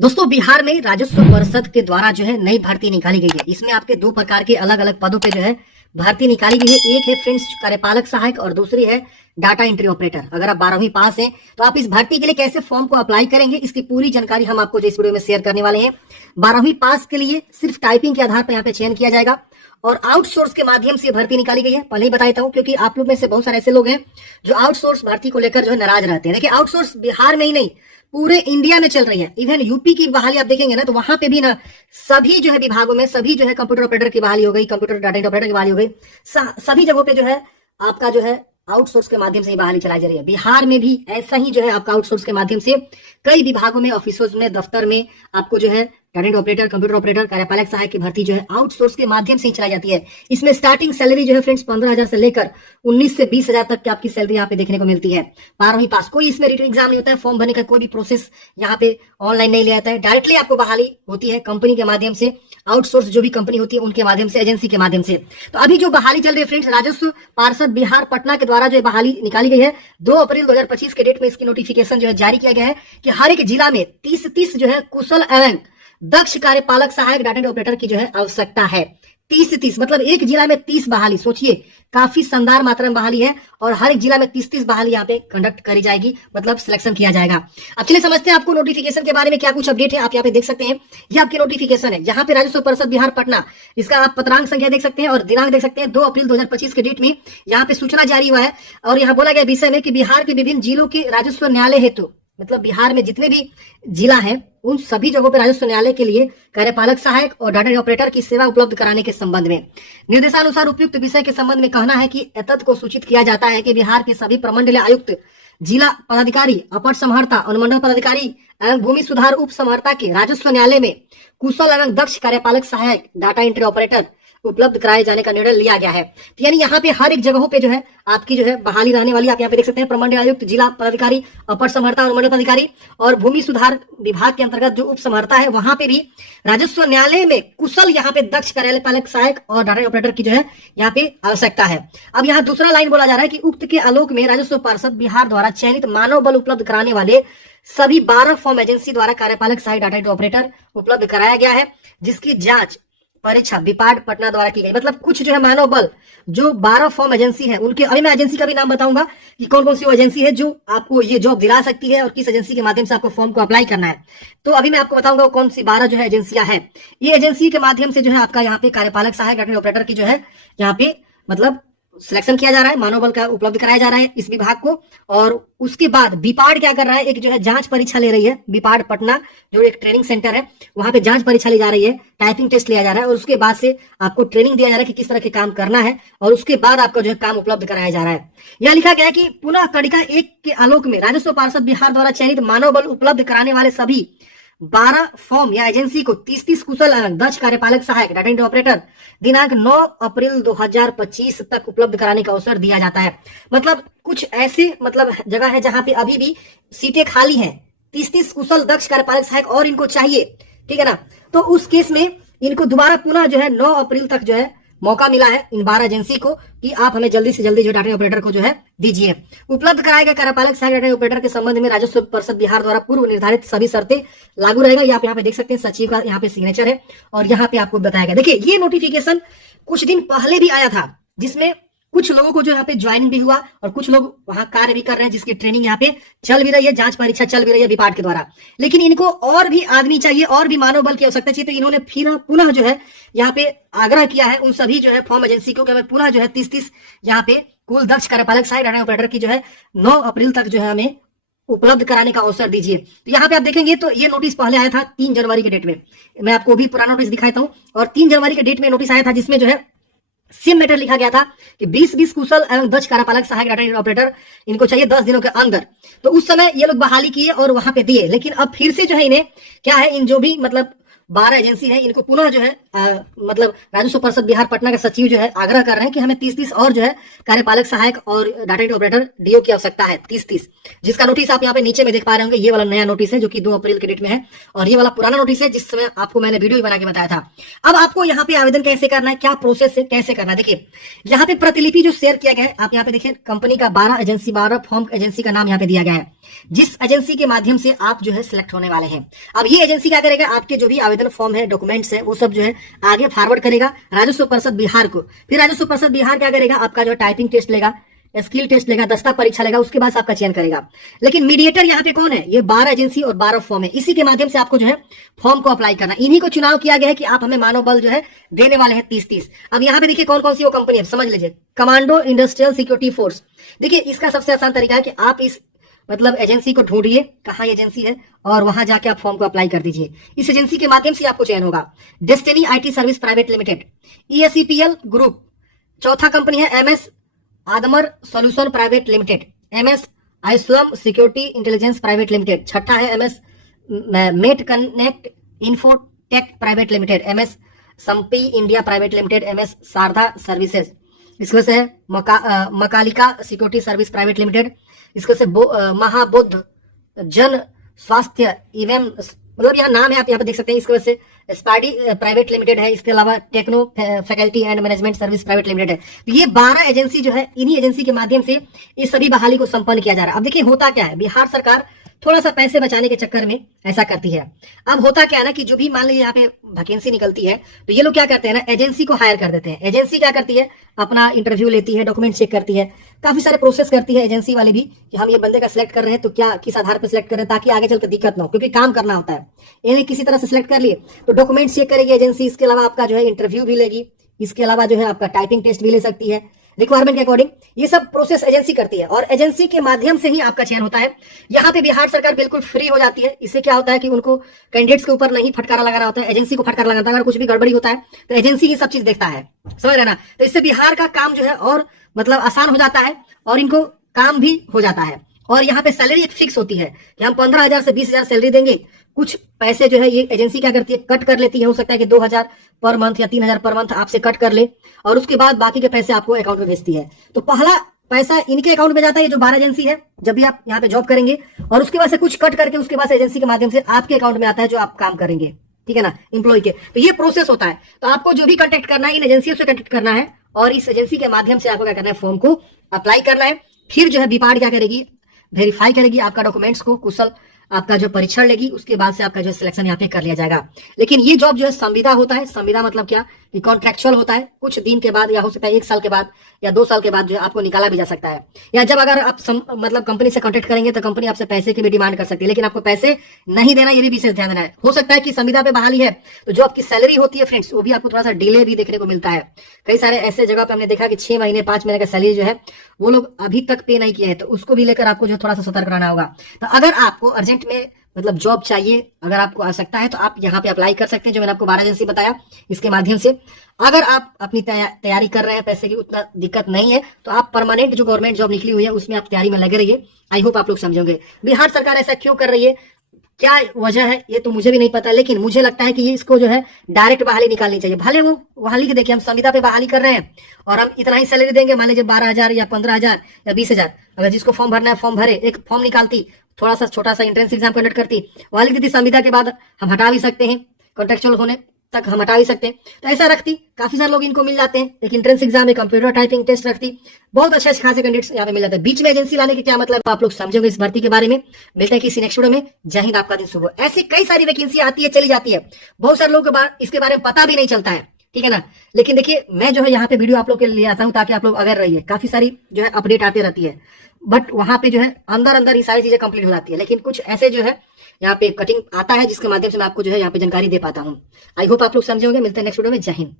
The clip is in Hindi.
दोस्तों बिहार में राजस्व परिषद के द्वारा जो है नई भर्ती निकाली गई है। इसमें आपके दो प्रकार के अलग अलग पदों पे जो है भर्ती निकाली गई है। एक है फ्रेंड्स कार्यपालक सहायक और दूसरी है डाटा एंट्री ऑपरेटर। अगर आप 12वीं पास हैं तो आप इस भर्ती के लिए कैसे फॉर्म को अप्लाई करेंगे, इसकी पूरी जानकारी हम आपको इस वीडियो में शेयर करने वाले हैं। 12वीं पास के लिए सिर्फ टाइपिंग के आधार पर यहाँ पे चयन किया जाएगा और आउटसोर्स के माध्यम से भर्ती निकाली गई है। पहले ही बता देता हूं क्योंकि आप लोग में से बहुत सारे ऐसे लोग हैं जो आउटसोर्स भर्ती को लेकर जो है नाराज रहते हैं। देखिए आउटसोर्स बिहार में ही नहीं पूरे इंडिया में चल रही है। इवन यूपी की बहाली आप देखेंगे ना तो वहां पे भी ना सभी जो है विभागों में सभी जो है कंप्यूटर ऑपरेटर की बहाली हो गई, कंप्यूटर डाटा ऑपरेटर की बहाली हो गई, सभी जगहों पे जो है आपका जो है आउटसोर्स के माध्यम से ही बहाली चलाई जा रही है। बिहार में भी ऐसा ही जो है आपका आउटसोर्स के माध्यम से कई विभागों में, ऑफिसों में, दफ्तर में आपको जो है डाटा ऑपरेटर, कंप्यूटर ऑपरेटर, कार्यपालक सहायक की भर्ती जो है आउटसोर्स के माध्यम से ही चलाई जाती है। इसमें स्टार्टिंग सैलरी जो है फ्रेंड्स 15,000 से लेकर 19 से 20,000 तक की आपकी सैलरी यहाँ पे देखने को मिलती है। 12वीं पास, कोई इसमें रिटन एग्जाम नहीं होता है, फॉर्म भरने का कोई भी प्रोसेस यहाँ पे ऑनलाइन नहीं लिया जाता है। डायरेक्टली आपको बहाली होती है कंपनी के माध्यम से, आउटसोर्स जो भी कंपनी होती है उनके माध्यम से, एजेंसी के माध्यम से। तो अभी जो बहाली चल रही है फ्रेंड्स, राजस्व पार्षद बिहार पटना के द्वारा जो बहाली निकाली गई है 2 अप्रैल 2025 के डेट में इसकी नोटिफिकेशन जो है जारी किया गया है कि हर एक जिला में 30 जो है कुशल एवं दक्ष कार्यपालक सहायक डाटा ऑपरेटर की जो है आवश्यकता है। 30 मतलब एक जिला में 30 बहाली, सोचिए काफी शानदार मात्रा में बहाली है और हर एक जिला में 30 बहाली यहाँ पे कंडक्ट करी जाएगी, मतलब सिलेक्शन किया जाएगा। अब चलिए समझते हैं आपको नोटिफिकेशन के बारे में क्या कुछ अपडेट है। आप यहाँ पे देख सकते हैं, ये आपकी नोटिफिकेशन है। यहाँ पे राजस्व परिषद बिहार पटना, इसका आप पत्रांक संख्या देख सकते हैं और दिनांक देख सकते हैं 2 अप्रैल 2025 के डेट में यहाँ पे सूचना जारी हुआ है। और यहाँ बोला गया विषय में कि बिहार के विभिन्न जिलों के राजस्व न्यायालय हेतु, मतलब बिहार में जितने भी जिला हैं उन सभी जगहों पर राजस्व न्यायालय के लिए कार्यपालक सहायक और डाटा ऑपरेटर की सेवा उपलब्ध कराने के संबंध में निर्देशानुसार उपयुक्त विषय के संबंध में कहना है कि एतद को सूचित किया जाता है कि बिहार के सभी प्रमंडलीय आयुक्त, जिला पदाधिकारी, अपर समहर्ता, अनुमंडल पदाधिकारी एवं भूमि सुधार उप समहर्ता के राजस्व न्यायालय में कुशल एवं दक्ष कार्यपालक सहायक डाटा एंट्री ऑपरेटर उपलब्ध कराए जाने का निर्णय लिया गया है। तो यानी यहाँ पे हर एक जगहों पे जो है आपकी जो है बहाली रहने वाली। आप यहाँ पे देख सकते हैं प्रमंडल आयुक्त, जिला पदाधिकारी, अपर समहर्ता और मंडल पदाधिकारी और भूमि सुधार विभाग के अंतर्गत जो उप समहर्ता है वहां पे भी राजस्व न्यायालय में कुशल यहाँ पे दक्ष कार्यपालक सहायक और डाटा ऑपरेटर की जो है यहाँ पे आवश्यकता है। अब यहाँ दूसरा लाइन बोला जा रहा है कि उक्त के आलोक में राजस्व पार्षद बिहार द्वारा चयनित मानव बल उपलब्ध कराने वाले सभी 12 फॉर्म एजेंसी द्वारा कार्यपालक सहायक डाटा ऑपरेटर उपलब्ध कराया गया है, जिसकी जांच परीक्षा बिपाड पटना द्वारा की गई। मतलब कुछ जो है मानव बल जो 12 फॉर्म एजेंसी है उनके, अभी मैं एजेंसी का भी नाम बताऊंगा कि कौन कौन सी वो एजेंसी है जो आपको ये जॉब दिला सकती है और किस एजेंसी के माध्यम से आपको फॉर्म को अप्लाई करना है। तो अभी मैं आपको बताऊंगा कौन सी 12 जो है एजेंसियां है। ये एजेंसी के माध्यम से जो है आपका यहाँ पे कार्यपालक सहायक डाटा ऑपरेटर की जो है यहाँ पे मतलब सिलेक्शन किया जा रहा है, मानव बल का उपलब्ध कराया जा रहा है इस विभाग को। और उसके बाद बिपाड क्या कर रहा है, एक जो है जांच परीक्षा ले रही है। बिपाड पटना जो एक ट्रेनिंग सेंटर है वहां पे जांच परीक्षा ली जा रही है, टाइपिंग टेस्ट लिया जा रहा है और उसके बाद से आपको ट्रेनिंग दिया जा रहा है कि किस तरह के काम करना है और उसके बाद आपको जो है काम उपलब्ध कराया जा रहा है। यह लिखा गया है कि पुनः कड़िका 1 के आलोक में राजस्व पार्षद बिहार द्वारा चयनित मानव बल उपलब्ध कराने वाले सभी 12 फॉर्म या एजेंसी को 30 कुशल एवं दक्ष कार्यपालक सहायक डाटा एंट्री ऑपरेटर दिनांक 9 अप्रैल 2025 तक उपलब्ध कराने का अवसर दिया जाता है। मतलब कुछ ऐसे मतलब जगह है जहां पे अभी भी सीटें खाली हैं, 30 कुशल दक्ष कार्यपालक सहायक और इनको चाहिए, ठीक है ना। तो उस केस में इनको दोबारा पुनः जो है 9 अप्रैल तक जो है मौका मिला है इन 12 एजेंसी को कि आप हमें जल्दी से जल्दी जो डाटा ऑपरेटर को जो है दीजिए। उपलब्ध कराए गए कार्यपालक सहायक डाटा ऑपरेटर के संबंध में राजस्व परिषद बिहार द्वारा पूर्व निर्धारित सभी शर्तें लागू रहेगा। ये आप यहाँ पे देख सकते हैं, सचिव का यहाँ पे सिग्नेचर है और यहाँ पे आपको बताया गया। देखिए ये नोटिफिकेशन कुछ दिन पहले भी आया था जिसमें कुछ लोगों को जो यहाँ पे ज्वाइनिंग भी हुआ और कुछ लोग वहां कार्य भी कर रहे हैं, जिसकी ट्रेनिंग यहाँ पे चल भी रही है, जांच परीक्षा चल भी रही है विपाड के द्वारा। लेकिन इनको और भी आदमी चाहिए और भी मानव बल की आवश्यकता चाहिए, तो इन्होंने फिर पुनः जो है यहाँ पे आग्रह किया है उन सभी जो है फॉर्म एजेंसी को कि हमें पुनः जो है 30 यहाँ पे कुल दक्ष कार्यपालक सहायक डाटा ऑपरेटर की जो है 9 अप्रैल तक जो है हमें उपलब्ध कराने का अवसर दीजिए। तो यहाँ पे आप देखेंगे तो ये नोटिस पहले आया था 3 जनवरी के डेट में। मैं आपको भी पुराना नोटिस दिखाता हूँ और 3 जनवरी के डेट में नोटिस आया था जिसमें जो है सेम मैटर लिखा गया था कि 20 कुशल एवं दक्ष कार्यपालक सहायक डाटा ऑपरेटर इनको चाहिए 10 दिनों के अंदर। तो उस समय ये लोग बहाली किए और वहां पे दिए, लेकिन अब फिर से जो है इन्हें क्या है, इन जो भी मतलब 12 एजेंसी है इनको पुनः जो है मतलब राजस्व परिषद बिहार पटना के सचिव जो है आग्रह कर रहे हैं कि हमें 30-30 और जो है कार्यपालक सहायक और डाटा एंट्री ऑपरेटर डीओ की आवश्यकता है 30-30, जिसका नोटिस आप यहाँ पे नीचे में देख पा रहे होंगे। ये वाला नया नोटिस है जो कि 2 अप्रैल के डेट में है, और ये वाला पुराना नोटिस है जिस समय आपको मैंने वीडियो बना के बताया था। अब आपको यहाँ पे आवेदन कैसे करना है, क्या प्रोसेस है, कैसे करना है, देखिए यहाँ पे प्रतिलिपि जो शेयर किया गया है, आप यहाँ पे देखिए कंपनी का 12 फॉर्म एजेंसी का नाम यहाँ पे दिया गया है, जिस एजेंसी के माध्यम से आप जो है सिलेक्ट होने वाले हैं। अब ये एजेंसी क्या करेगा, आपके जो भी आवेदन फॉर्म है, डॉक्यूमेंट्स है, वो सब जो है आगे फॉरवर्ड करेगा राजस्व परिषद बिहार को। फिर राजस्व परिषद बिहार क्या करेगा, आपका जो टाइपिंग टेस्ट लेगा, स्किल टेस्ट लेगा, दस्ता परीक्षा लेगा, उसके बाद आपका चयन करेगा। लेकिन मीडिएटर यहाँ पे कौन है, ये 12 एजेंसी और 12 फॉर्म है, इसी के माध्यम से आपको जो है फॉर्म को अप्लाई करना, इन्हीं को चुनाव किया गया है कि आप हमें मानव बल जो है देने वाले हैं 30-30। अब यहाँ पे देखिए कौन कौन सी वो कंपनी है, समझ लीजिए। कमांडो इंडस्ट्रियल सिक्योरिटी फोर्स, देखिए इसका सबसे आसान तरीका है कि आप इस मतलब एजेंसी को ढूंढिए कहाँ एजेंसी है, और वहां जाके आप फॉर्म को अप्लाई कर दीजिए, इस एजेंसी के माध्यम से आपको चयन होगा। Destiny IT service private limited, ESEPL group, चौथा कंपनी है MS आदमर सॉल्यूशन प्राइवेट लिमिटेड, MS आइस्लम सिक्योरिटी इंटेलिजेंस प्राइवेट लिमिटेड, छठा है MS मेट connect infotech private limited, MS संपी India private limited, MS Sharda services, इसमें से है मकालिका सिक्योरिटी सर्विस प्राइवेट लिमिटेड, इसके से महाबुद्ध जन स्वास्थ्य इवेम, मतलब यहाँ नाम है आप यहाँ पे देख सकते हैं। इसके वजह से स्पाडी प्राइवेट लिमिटेड है, इसके अलावा techno faculty and management service private limited है। तो ये 12 एजेंसी जो है, इन्हीं एजेंसी के माध्यम से इस सभी बहाली को संपन्न किया जा रहा है। अब देखिए होता क्या है, बिहार सरकार थोड़ा सा पैसे बचाने के चक्कर में ऐसा करती है। अब होता क्या है ना कि जो भी मान लीजिए यहाँ पे वैकेंसी निकलती है, तो ये लोग क्या करते हैं ना, एजेंसी को हायर कर देते हैं। एजेंसी क्या करती है, अपना इंटरव्यू लेती है, डॉक्यूमेंट चेक करती है, काफी सारे प्रोसेस करती है एजेंसी वाले भी कि हम ये बंदे का सिलेक्ट कर रहे हैं तो क्या किस आधार पर सिलेक्ट कर रहे हैं, ताकि आगे चलकर दिक्कत ना हो, क्योंकि काम करना होता है। इन्हें किसी तरह से सिलेक्ट कर लिए तो डॉक्यूमेंट चेक करेगी एजेंसी, इसके अलावा आपका जो है इंटरव्यू भी लेगी, इसके अलावा जो है आपका टाइपिंग टेस्ट भी ले सकती है रिक्वायरमेंट के अकॉर्डिंग। ये सब प्रोसेस एजेंसी करती है और एजेंसी के माध्यम से ही आपका चयन होता है। यहाँ पे बिहार सरकार बिल्कुल फ्री हो जाती है। इससे क्या होता है कि उनको कैंडिडेट्स के ऊपर नहीं फटकारा लगाना होता है, एजेंसी को फटकारा लगाना होता है। अगर कुछ भी गड़बड़ी होता है तो एजेंसी ही सब चीज देखता है, समझ रहे ना। तो इससे बिहार का काम जो है और मतलब आसान हो जाता है और इनको काम भी हो जाता है। और यहाँ पे सैलरी एक फिक्स होती है कि हम 15,000 से 20,000 सैलरी देंगे। कुछ पैसे जो है ये एजेंसी क्या करती है, कट कर लेती है। हो सकता है कि 2,000 पर मंथ या 3,000 पर मंथ आपसे कट कर ले और उसके बाद बाकी के पैसे आपको अकाउंट में भेजती है। तो पहला पैसा इनके अकाउंट में जाता है, जो 12 एजेंसी है, जब भी आप यहाँ पे जॉब करेंगे, और उसके बाद से कुछ कट करके उसके बाद एजेंसी के माध्यम से आपके अकाउंट में आता है जो आप काम करेंगे, ठीक है ना, एम्प्लॉय के। तो ये प्रोसेस होता है। तो आपको जो भी कॉन्टेक्ट करना है इन एजेंसियों से कॉन्टेक्ट करना है और इस एजेंसी के माध्यम से आपको क्या करना है, फॉर्म को अप्लाई करना है। फिर जो है बीपाड क्या करेगी, वेरीफाई करेगी आपका डॉक्यूमेंट्स को, कुशल आपका जो परीक्षण लेगी, उसके बाद से आपका जो सिलेक्शन यहाँ पे कर लिया जाएगा। लेकिन ये जॉब जो है संविदा होता है। संविदा मतलब क्या, कि कॉन्ट्रेक्चुअल होता है। कुछ दिन के बाद या हो सकता है 1 साल के बाद या 2 साल के बाद जो है आपको निकाला भी जा सकता है। या जब अगर आप मतलब कंपनी से कॉन्टेक्ट करेंगे तो कंपनी आपसे पैसे की भी डिमांड कर सकती है, लेकिन आपको पैसे नहीं देना, ये भी विशेष ध्यान देना है। हो सकता है कि संविदा पे बहाली है तो जो आपकी सैलरी होती है फ्रेंड्स, वो भी आपको थोड़ा सा डिले भी देखने को मिलता है। कई सारे ऐसे जगह पे हमने देखा कि 6 महीने 5 महीने का सैलरी जो है वो लोग अभी तक पे नहीं किए हैं, तो उसको भी लेकर आपको जो थोड़ा सा सतर्क रहना होगा। तो अगर आपको अर्जेंट में मतलब जॉब चाहिए, अगर आपको आवश्यकता है, तो आप यहाँ पे अप्लाई कर सकते हैं, जो मैंने आपको 12 एजेंसी बताया इसके माध्यम से। अगर आप अपनी तैयारी कर रहे हैं, पैसे की उतना दिक्कत नहीं है, तो आप परमानेंट जो गवर्नमेंट जॉब निकली हुई है उसमें आप तैयारी में लगे रहिए। आई होप आप लोग समझोगे। बिहार सरकार ऐसा क्यों कर रही है, क्या वजह है, ये तो मुझे भी नहीं पता, लेकिन मुझे लगता है कि ये इसको जो है डायरेक्ट बहाली निकालनी चाहिए। भले वो बहाली के देखिए, हम संविदा पे बहाली कर रहे हैं और हम इतना ही सैलरी देंगे, मान लीजिए 12,000 या 15,000 या 20,000। अगर जिसको फॉर्म भरना है फॉर्म भरे, एक फॉर्म निकालती, थोड़ा सा छोटा सा एंट्रेंस एग्जाम कंडक्ट करती, वहां लिख देती संविदा के बाद हम हटा भी सकते हैं, कॉन्ट्रेक्चुअल होने तक हम हटा भी सकते हैं। तो ऐसा रखती, काफी सारे लोग इनको मिल जाते हैं। एक एंट्रेंस एग्जाम में कंप्यूटर टाइपिंग टेस्ट रखती, बहुत अच्छे खासे कैंडिडेट्स यहाँ पे मिल जाते हैं। बीच में एजेंसी लाने के क्या मतलब, आप लोग समझोगे इस भर्ती के बारे में। मिलते हैं किसी नेक्स्ट वीडियो में। जय हिंद, आपका दिन शुभ हो। ऐसी कई सारी वैकेंसी आती है, चली जाती है, बहुत सारे लोगों के इसके बारे में पता भी नहीं चलता है, ठीक है ना। लेकिन देखिए, मैं जो है यहाँ पे वीडियो आप लोग के लिए आता हूँ ताकि आप लोग अवेयर रहिए। काफी सारी जो है अपडेट आती रहती है, बट वहां पे जो है अंदर ही सारी चीजें कंप्लीट हो जाती है। लेकिन कुछ ऐसे जो है यहाँ पे कटिंग आता है जिसके माध्यम से मैं आपको जो है यहाँ पे जानकारी दे पाता हूँ। आई होप आप लोग समझे होंगे। मिलते हैं नेक्स्ट वीडियो में। जय हिंद।